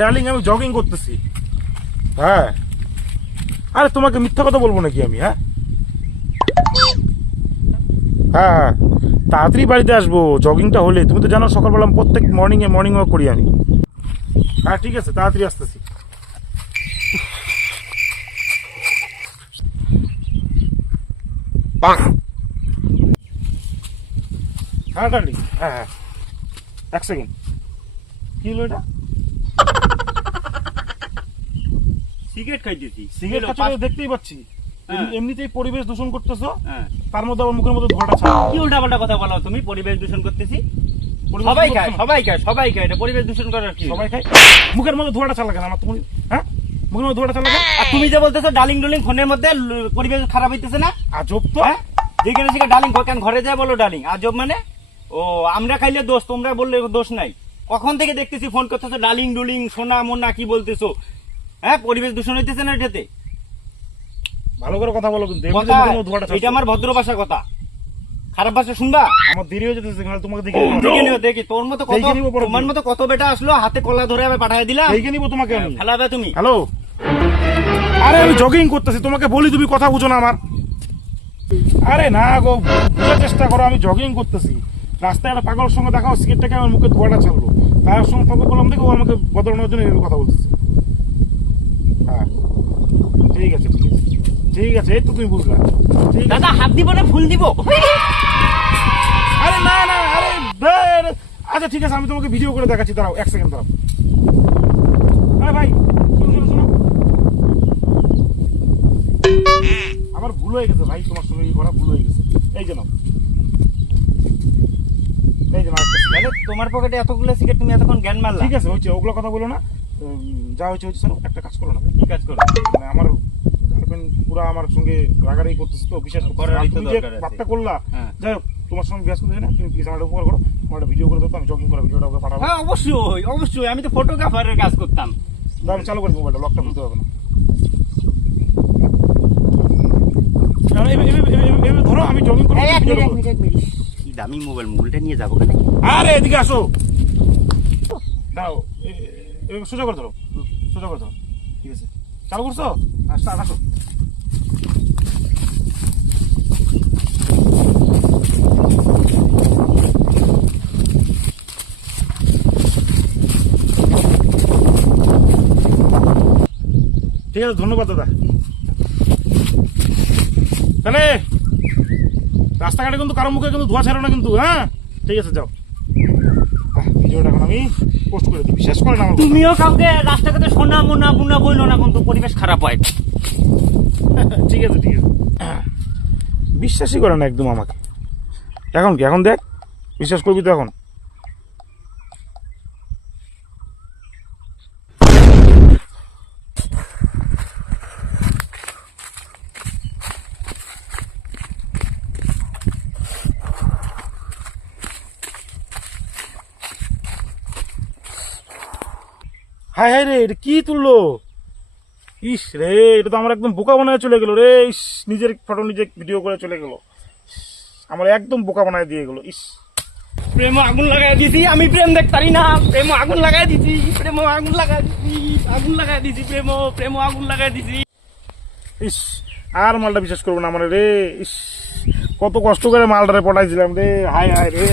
Darling আমি jogging করতেছি। হ্যাঁ আরে তোমাকে মিথ্যা কথা বলবো নাকি আমি? হ্যাঁ হ্যাঁ হ্যাঁ তাড়াতাড়ি বাড়িতে আসবো জগিংটা হলে। তুমি তো জানো সকালবেলা প্রত্যেক মর্নিং ওয়াক করি আমি। হ্যাঁ ঠিক আছে তাড়াতাড়ি আসতেছি। হ্যাঁ ডার্লিং হ্যাঁ হ্যাঁ এক সেকেন্ড। কি হলো এটা? সিগারেট খাইতেছি। সিগারেট খাচ্ছ দেখতেই পাচ্ছি। এমনিতেই পরিবেশ দূষণ করতেছো, হ্যাঁ তার মধ্যে আবার মুখের মধ্যে ধোঁয়াটা ছাড়া। কি উল্টাপাল্টা কথা বলো তুমি? পরিবেশ দূষণ করতেছি? সবাই খায় সবাই খায় সবাই খায়, এটা পরিবেশ দূষণ করার কি? সবাই খায়। মুখের মধ্যে ধোঁয়াটা ছাড়া কেন আমার? তুমি হ্যাঁ মুখের মধ্যে ধোঁয়াটা ছাড়া কেন? আর তুমি যে বলতেছো ডালিং ডুলিং ফোনের মধ্যে পরিবেশ খারাপ হইতেছে না? আজব তো। হ্যাঁ যেখানে সেখানে ডালিং কেন ঘরে যায় বলো ডালিং? আজব মানে? ও আমরা খাইলে দোষ, তোমরা বললে দোষ নাই। কখন থেকে দেখতেছি ফোন করতেছো ডালিং ডুলিং সোনা মোনা কি বলতেছো? হ্যাঁ পরিবেশ দূষণ হইতেছে না এটাতে? ভালো করে কথা বলো কিন্তু এমনিতে কথা মুখের মধ্যে ধোঁয়াটা ছাড়ছে। এটা আমার ভদ্র ভাষার কথা, খারাপ ভাষা শুনবা? আমার দেরি হয়ে যেতেছে নাহলে তোমাকে দেখে দেখে নিও দেখি তোর মতো কত দেখে নিবো পরে। তোমার মতো কত বেটা আসলো হাতে কলা ধরে আমি পাঠাই দিলাম। দেখে নিবো তোমাকে আমি। ফেলাবে তুমি? হ্যালো আরে আমি জগিং করতেছি, তোমাকে বলি তুমি কথা বুঝো না আমার। আরে না গো বোঝার চেষ্টা করো, আমি জগিং করতেছি। রাস্তায় একটা পাগলের সঙ্গে দেখাও, সিগারেটটাকে আমার মুখে ধোঁয়াটা ছাড়লো। তার সঙ্গে তর্ক করলাম দেখে ও আমাকে বদলানোর জন্য এভাবে কথা বলতেছে। হ্যাঁ ঠিক আছে ঠিক আছে ঠিক আছে এই তো তুমি বুঝলা। ঠিক আছে। দাদা হাত দিব না ফুল দিব? আরে না না আরে ধুর। আচ্ছা ঠিক আছে আমি তোমাকে ভিডিও করে দেখাচ্ছি, দাঁড়াও এক সেকেন্ড দাঁড়াও। আরে ভাই শোনো শোনো শোনো, আমার ভুল হয়ে গেছে ভাই, তোমার সঙ্গে এই করা ভুল হয়ে গেছে। এই যে নাও এই যে নাও একটা cigarette। তাহলে তোমার পকেটে এতগুলো সিগারেট তুমি এতক্ষণ জ্ঞান মারলা? ঠিক আছে হচ্ছে ওগুলো কথা বলো না। যা হচ্ছে হচ্ছে শোনো, একটা কাজ করো না কি কাজ করো? মানে আমার গার্লফ্রেন্ড পুরো আমার সঙ্গে রাগারাগি করতেছে তো, বিশেষ করারই তো তুমি যে দরকার আছে। বার্তা করলা। হ্যাঁ। যাই হোক তোমার সঙ্গে বিয়াস করতেছি না, তুমি প্লিজ আমার একটা উপকার করো, আমার একটা ভিডিও করে দাও তো, আমি জগিং করা ভিডিওটা ওকে পাঠাবো। হ্যাঁ অবশ্যই অবশ্যই, আমি তো ফটোগ্রাফারের কাজ করতাম। দাও আমি চালু করি মোবাইলটা, লকটা খুলতে হবে না। এভাবে ধরো আমি জগিং করবো। এক মিনিট কি দামি মোবাইলটা নিয়ে যাবো কেন? আরে এদিকে আসো, দাও এভাবে সোজা করে ধরো, সোজা করে ধরো। ঠিক আছে চালু করছো? স্টার্ট আসো। ঠিক আছে ধন্যবাদ দাদা। তাহলে রাস্তাঘাটে কিন্তু কারো মুখে কিন্তু ধোয়া ছাড়ো না কিন্তু। হ্যাঁ ঠিক আছে যাও। ভিডিওটা এখন আমি পোস্ট করে দিই, শেষ করে না আমার কথা। তুমিও কাউকে রাস্তাঘাটে সোনা মোনা বুনা বইলো না কিন্তু পরিবেশ খারাপ হয়। ঠিক আছে ঠিক আছে। বিশ্বাসই করে না একদম আমাকে। এখন কি এখন দেখ বিশ্বাস করবি তো এখন? হায় হায় রে এটা কি তুললো? ইস রে এটা তো আমার একদম বোকা বানায় চলে গেল রে। ইস নিজের ফটো নিজে ভিডিও করে চলে গেল, আমার একদম বোকা বানায় দিয়ে গেল। ইস প্রেম আগুন লাগাই দিছি আমি, প্রেম দেখতারি না। প্রেম আগুন লাগাই দিছি, প্রেম আগুন লাগাই দিছি, আগুন লাগাই দিছি, প্রেম আগুন লাগাই দিছি। ইস আর মালটা বিশ্বাস করবো না মানে রে। ইস কত কষ্ট করে মালটারে পটাইছিলাম রে। হায় হায় রে।